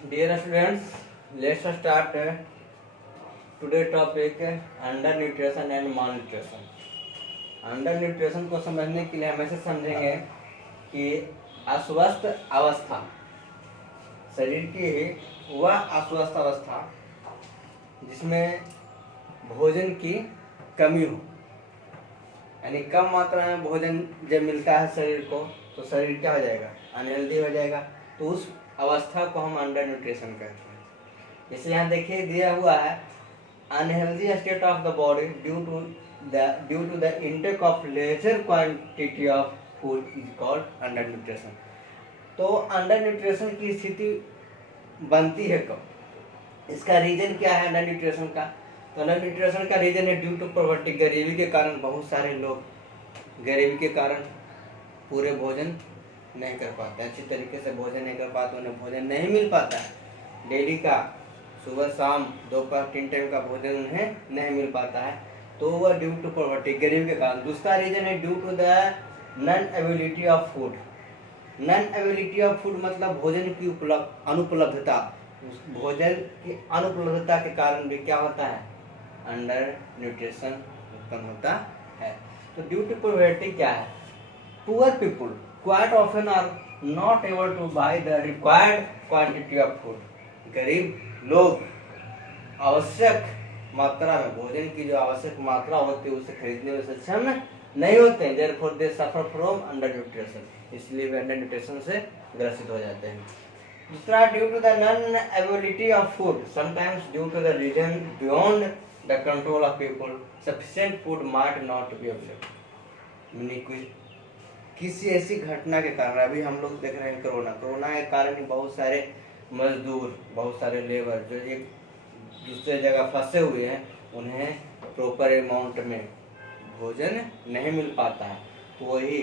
Dear students, let's start today topic under nutrition and malnutrition। Under nutrition को समझने के लिए हम ऐसे समझेंगे कि अस्वस्थ अवस्था, शरीर की वह अस्वस्थ अवस्था जिसमें भोजन की कमी हो, यानी कम मात्रा में भोजन जब मिलता है शरीर को तो शरीर क्या हो जाएगा, अनहेल्दी हो जाएगा। तो उस अवस्था को हम अंडर न्यूट्रिशन कहते हैं। जैसे यहाँ देखिए दिया हुआ है, unhealthy state of the body due to the intake of lesser quantity of food is called undernutrition. तो अंडर न्यूट्रिशन की स्थिति बनती है कब, इसका रीजन क्या है अंडर न्यूट्रिशन का? तो अंडर न्यूट्रिशन का रीजन है ड्यू टू पॉवर्टी, गरीबी के कारण। बहुत सारे लोग गरीबी के कारण पूरे भोजन नहीं कर पाते, अच्छी तरीके से भोजन नहीं कर पाते, उन्हें भोजन नहीं मिल पाता है। डेली का सुबह शाम दोपहर 3 टाइम का भोजन उन्हें नहीं मिल पाता है, तो वह ड्यू टू पॉवर्टी, गरीबी के कारण। दूसरा रीजन है due to the non ability of food. Non ability of food मतलब भोजन की अनुपलब्धता। भोजन की अनुपलब्धता के कारण भी क्या होता है, अंडर न्यूट्रिशन उत्पन्न होता है। तो ड्यू टू पॉवर्टी क्या है, poor people quite often are not able to buy the required quantity of food। गरीब लोग आवश्यक मात्रा में भोजन की जो आवश्यक मात्रा होती है उसे खरीदने में सक्षम नहीं होते हैं। therefore they suffer from under nutrition, इसलिए वे अंडर न्यूट्रिशन से ग्रसित हो जाते हैं। दूसरा due to the non ability of food, sometimes due to the reason beyond the control of people sufficient food might not be available. किसी ऐसी घटना के कारण, अभी हम लोग देख रहे हैं कोरोना के कारण ही बहुत सारे मजदूर, बहुत सारे लेबर जो एक दूसरे जगह फंसे हुए हैं, उन्हें प्रॉपर अमाउंट में भोजन नहीं मिल पाता है। तो वही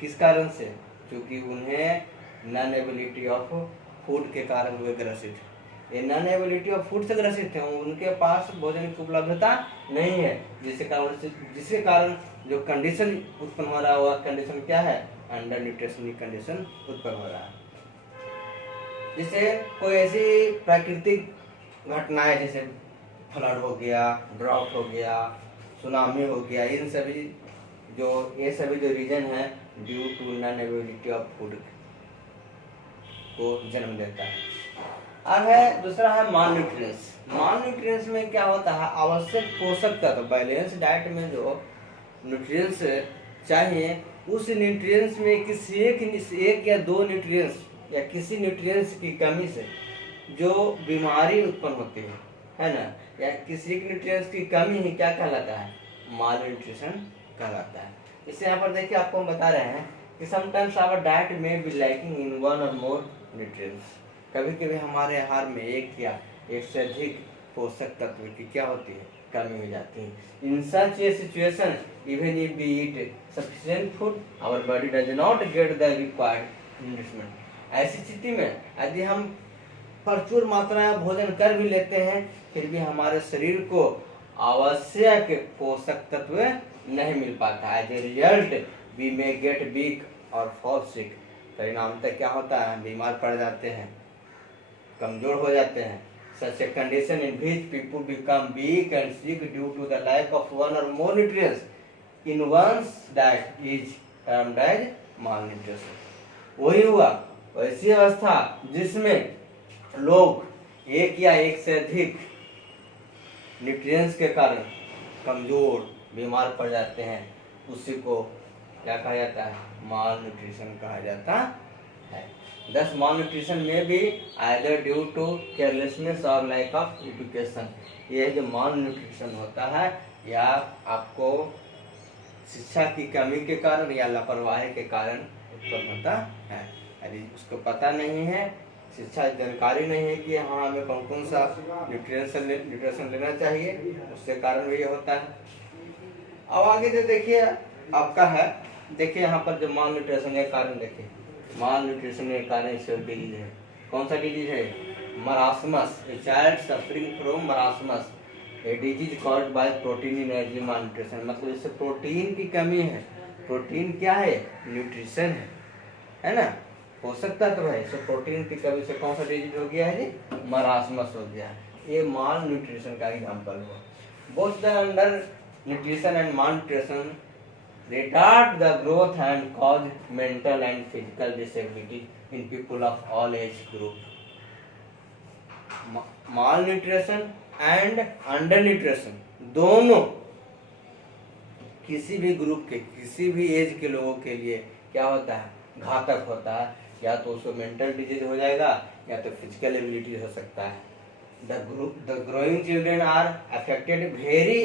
किस कारण से, क्योंकि उन्हें नॉन एबिलिटी ऑफ फूड के कारण वे ग्रसित है। ये नॉन एबिलिटी ऑफ फूड से ग्रसित है, उनके पास भोजन की उपलब्धता नहीं है, जिसके कारण जो कंडीशन उत्पन्न हो रहा है वह कंडीशन क्या है, अंडर न्यूट्रिशन की कंडीशन उत्पन्न हो रहा है। जैसे कोई ऐसी प्राकृतिक घटनाएं जैसे फ्लड हो गया, ड्राउट हो गया, सुनामी हो गया, इन सभी ये सभी जो रीजन है due to non availability of food को जन्म देता है। अब है दूसरा है माल न्यूट्रिएंट्स। माल न्यूट्रिएंट्स में क्या होता है, आवश्यक पोषक तत्व। बैलेंस डाइट में जो न्यूट्रिएंट्स चाहिए, उस न्यूट्रिएंट्स में किसी एक या दो न्यूट्रिएंट्स या किसी न्यूट्रिएंट्स की कमी से जो बीमारी उत्पन्न होती है ना, या किसी एक न्यूट्रिएंट्स की कमी ही क्या कहलाता है, माल न्यूट्रिशन कहलाता है। इसे यहाँ पर देखिए आपको हम बता रहे हैं कि समटाइम्स आवर डाइट में बी लैकिंग इन वन और मोर न्यूट्रिएंट्स। कभी कभी हमारे आहार में एक या एक से अधिक पोषक तत्व की क्या होती है, कमी हो जाती है। In such a situation even if we eat sufficient food our body does not get the required nourishment. ऐसी स्थिति में यदि हम प्रचुर मात्रा में भोजन कर भी लेते हैं, फिर भी हमारे शरीर को आवश्यक पोषक तत्व नहीं मिल पाता। As a result we may get weak और फॉल सिक। परिणामतः क्या होता है, बीमार पड़ जाते हैं, कमजोर हो जाते हैं। Such a condition in which people become weak and sick due to the lack of one or more nutrients in one's diet is termed as malnutrition। वही हुआ वैसी अवस्था जिसमें लोग एक या एक से अधिक न्यूट्रिएंट्स के कारण कमजोर, बीमार पड़ जाते हैं, उसी को क्या कहा जाता है, माल न्यूट्रिशन कहा जाता है। Thus malnutrition may be either due to carelessness or lack of education। यह जो malnutrition होता है या आपको शिक्षा की कमी के कारण या लापरवाही के कारण उत्पन्न होता है। यदि उसको पता नहीं है, शिक्षा जानकारी नहीं है कि हाँ हमें कौन कौन सा न्यूट्रिशन लेना चाहिए, उसके कारण भी ये होता है। अब आगे जो देखिए आपका है, देखिए यहाँ पर जो माल न्यूट्रिशन के कारण, देखिए माल न्यूट्रिशन के कारण इससे डिजीज है। कौन सा डिजीज है, marasmus. A child suffering from marasmus, a disease called by protein energy mall nutrition. मतलब इससे प्रोटीन की कमी है। प्रोटीन क्या है, न्यूट्रिशन है ना। पोषक तत्व है, सो प्रोटीन की कमी से कौन सा डिजीज हो गया है जी, मरासमस हो गया है। ये माल न्यूट्रिशन का एग्जाम्पल हुआ। Both the under nutrition and mall nutrition retard the growth and cause mental and physical disability in people of all age group। malnutrition and undernutrition दोनों किसी भी ग्रुप के किसी भी एज के लोगों के लिए क्या होता है, घातक होता है। या तो उसको मेंटल डिजीज हो जाएगा या तो फिजिकल एबिलिटी हो सकता है। The growing children are affected very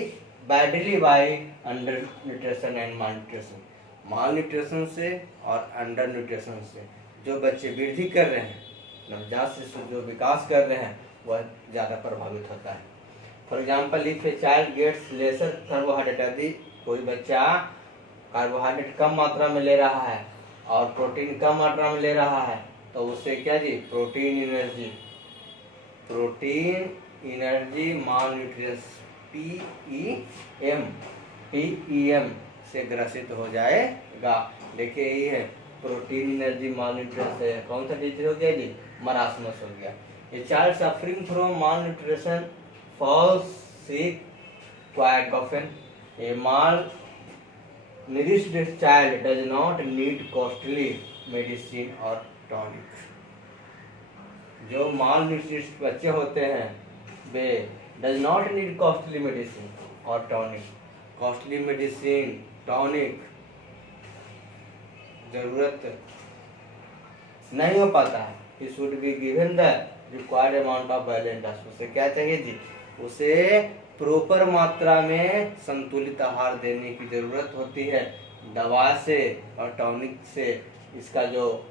badly by undernutrition and malnutrition. Malnutrition से और अंडर न्यूट्रिशन से जो बच्चे वृद्धि कर रहे हैं, नवजात शिशु जो विकास कर रहे हैं, वह ज़्यादा प्रभावित होता है। For example if a child gets lesser carbohydrate, यदि कोई बच्चा कार्बोहाइड्रेट कम मात्रा में ले रहा है और प्रोटीन कम मात्रा में ले रहा है, तो उससे क्या जी, प्रोटीन एनर्जी माल न्यूट्रिशन PEM से ग्रसित हो जाएगा। देखिए ये है प्रोटीन एनर्जी माल न्यूट्रिशन से कौन सा डिजीज हो गया जी, मरासमस हो गया। A child suffering from malnutrition falls sick quite often. A माल nourished child does not need costly medicine or tonic। जो माल न्यूट्रिशन बच्चे होते हैं वे does not need costly medicine और टॉनिक। कॉस्टली मेडिसिन टॉनिक जरूरत नहीं हो पाता है। ही should be given the required amount of balance. उसे क्या चाहिए जी, उसे प्रॉपर मात्रा में संतुलित आहार देने की जरूरत होती है। दवा से और टॉनिक से इसका जो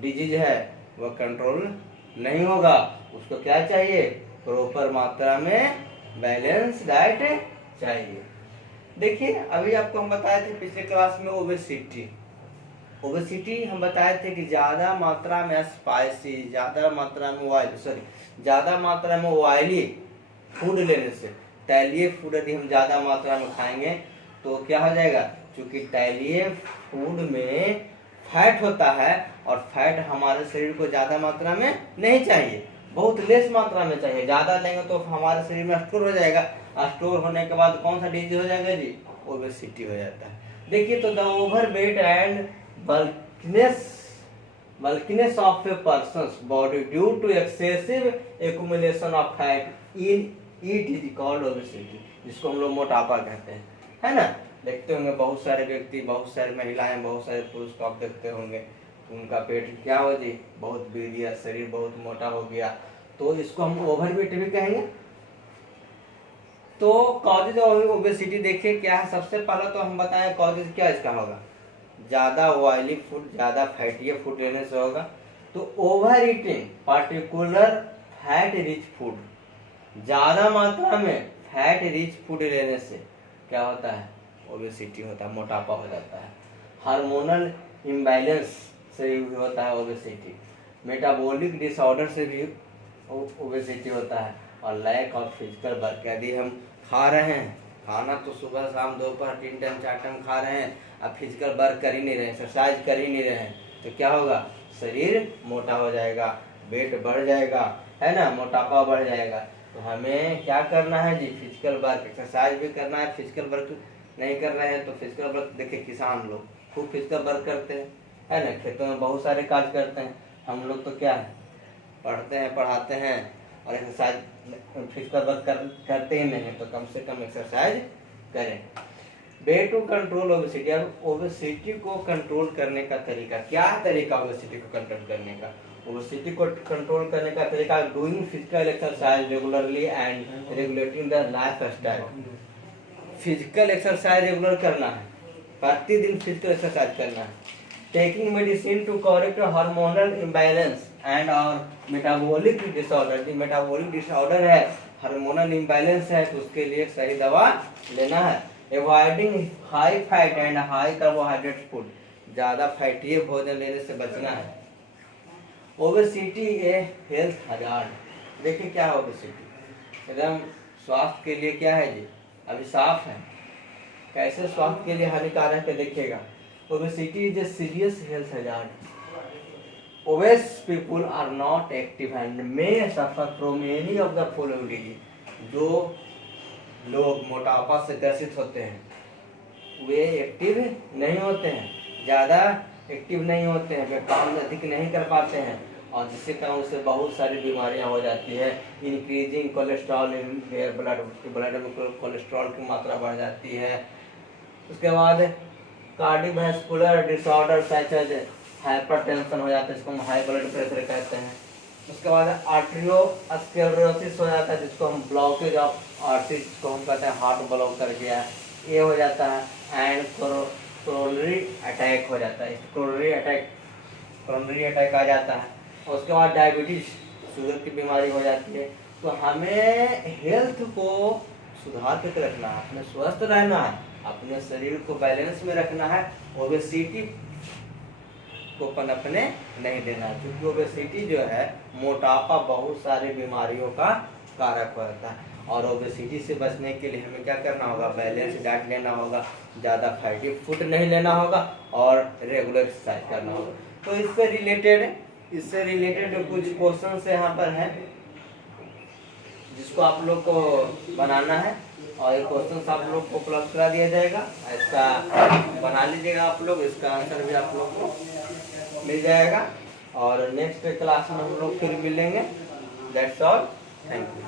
डिजीज है वह कंट्रोल नहीं होगा। उसको क्या चाहिए, प्रॉपर मात्रा में बैलेंस डाइट चाहिए। देखिए अभी आपको हम बताए थे पिछले क्लास में ओबेसिटी हम बताए थे कि ज्यादा मात्रा में स्पाइसी, ज्यादा मात्रा में ऑयली फूड लेने से, तैलीय फूड यदि हम ज्यादा मात्रा में खाएंगे तो क्या हो जाएगा, क्योंकि तैलीय फूड में फैट होता है और फैट हमारे शरीर को ज्यादा मात्रा में नहीं चाहिए, बहुत लेस मात्रा में चाहिए। ज्यादा लेंगे तो हमारे शरीर में स्टोर हो जाएगा, स्टोर होने के बाद कौन सा डिजीज हो जाएगा जी, ओबेसिटी हो जाता है। देखिए तो the overweight and bulkiness of a person's body due to excessive accumulation of fat in it is called obesity, जिसको हम लोग मोटापा कहते हैं, है ना। देखते होंगे बहुत सारे व्यक्ति, बहुत सारी महिलाएं, बहुत सारे पुरुष को आप देखते होंगे तो उनका पेट क्या हो जी, बहुत बढ़ गया, शरीर बहुत मोटा हो गया, तो इसको हम ओवरवेट भी कहेंगे। तो कॉजेज ऑफ ओबेसिटी देखिए क्या है। सबसे पहला तो हम बताएं कॉजेज क्या इसका होगा, ज्यादा ऑयली फूड, ज्यादा फैटी फूड लेने से होगा। तो over eating particular fat rich food, ज्यादा मात्रा में फैट रिच फूड लेने से क्या होता है, ओबेसिटी होता है, मोटापा हो जाता है। हार्मोनल इम्बैलेंस से भी होता है ओबेसिटी। मेटाबॉलिक डिसऑर्डर से भी ओबेसिटी होता है। और लैक ऑफ फिजिकल वर्क, यदि हम खा रहे हैं, खाना तो सुबह शाम दोपहर 3 टाइम 4 टाइम खा रहे हैं, अब फिजिकल वर्क कर ही नहीं रहे, एक्सरसाइज कर ही नहीं रहे हैं, तो क्या होगा, शरीर मोटा हो जाएगा, वेट बढ़ जाएगा, है ना, मोटापा बढ़ जाएगा। तो हमें क्या करना है जी, फिजिकल वर्क, एक्सरसाइज भी करना है। फिजिकल वर्क नहीं कर रहे हैं तो फिजिकल वर्क, देखिए किसान लोग खूब फिजिकल वर्क करते हैं, है ना, खेतों में बहुत सारे काज करते हैं। हम लोग तो क्या है, पढ़ते हैं, पढ़ाते हैं और एक्सरसाइज फिजिकल वर्क करते ही नहीं है, तो कम से कम एक्सरसाइज करें। Way to control obesity. अब ओबेसिटी को कंट्रोल करने का तरीका क्या है, तरीका ओबेसिटी को कंट्रोल करने का, ओबेसिटी को कंट्रोल करने का तरीका doing physical exercise regularly and regulating the lifestyle. Physical exercise regular करना है, प्रतिदिन फिजिकल एक्सरसाइज करना है। Taking medicine to correct hormonal imbalance and और मेटाबॉलिक डिसऑर्डर। जो मेटाबॉलिक डिसऑर्डर है, हार्मोनल इम्बैलेंस है, तो उसके लिए सही दवा लेना है। Avoiding high fat and high carbohydrate food, ज्यादा फैटी भोजन लेने से बचना है। Obesity a health hazard. देखिए क्या है ओबेसिटी, एकदम स्वास्थ्य के लिए क्या है जी, अभिशाप है। कैसे स्वास्थ्य के लिए हानिकारक है देखिएगा। Obesity is a serious health hazard. obese people are not active and may suffer from any of the following disease। जो लोग मोटापा से ग्रसित होते हैं वे एक्टिव नहीं होते हैं, ज़्यादा एक्टिव नहीं होते हैं, वे काम अधिक नहीं कर पाते हैं और जिसके कारण उससे बहुत सारी बीमारियां हो जाती है। Increasing cholesterol in their blood में कोलेस्ट्रॉल की मात्रा बढ़ जाती है। उसके बाद cardiovascular disorder such as hypertension हो जाता है, जिसको हम हाई ब्लड प्रेशर कहते हैं। उसके बाद आर्टरियोस्क्लेरोसिस हो जाता है, जिसको हम ब्लॉकेज ऑफ आर्टरीज, जिसको हम कहते हैं हार्ट ब्लॉक कर गया, ये हो जाता है। एंड कोरोनरी अटैक हो जाता है, कोरोनरी अटैक आ जाता है। और उसके बाद डायबिटीज, शुगर की बीमारी हो जाती है। तो हमें हेल्थ को सुधार करके रखना है, अपने स्वस्थ रहना है, अपने शरीर को बैलेंस में रखना है। ओबेसिटी को पनपने नहीं देना है, क्योंकि ओबेसिटी जो है मोटापा बहुत सारी बीमारियों का कारक होता है। और ओबेसिटी से बचने के लिए हमें क्या करना होगा, बैलेंस डाइट लेना होगा, ज़्यादा फैटी फूड नहीं लेना होगा और रेगुलर एक्सरसाइज करना होगा। तो इससे रिलेटेड कुछ क्वेश्चन यहाँ पर हैं जिसको आप लोग को बनाना है और ये क्वेश्चन आप लोग को उपलब्ध करा दिया जाएगा। इसका बना लीजिएगा आप लोग, इसका आंसर भी आप लोग को मिल जाएगा। और नेक्स्ट क्लास में हम लोग फिर मिलेंगे। That's all, thank you.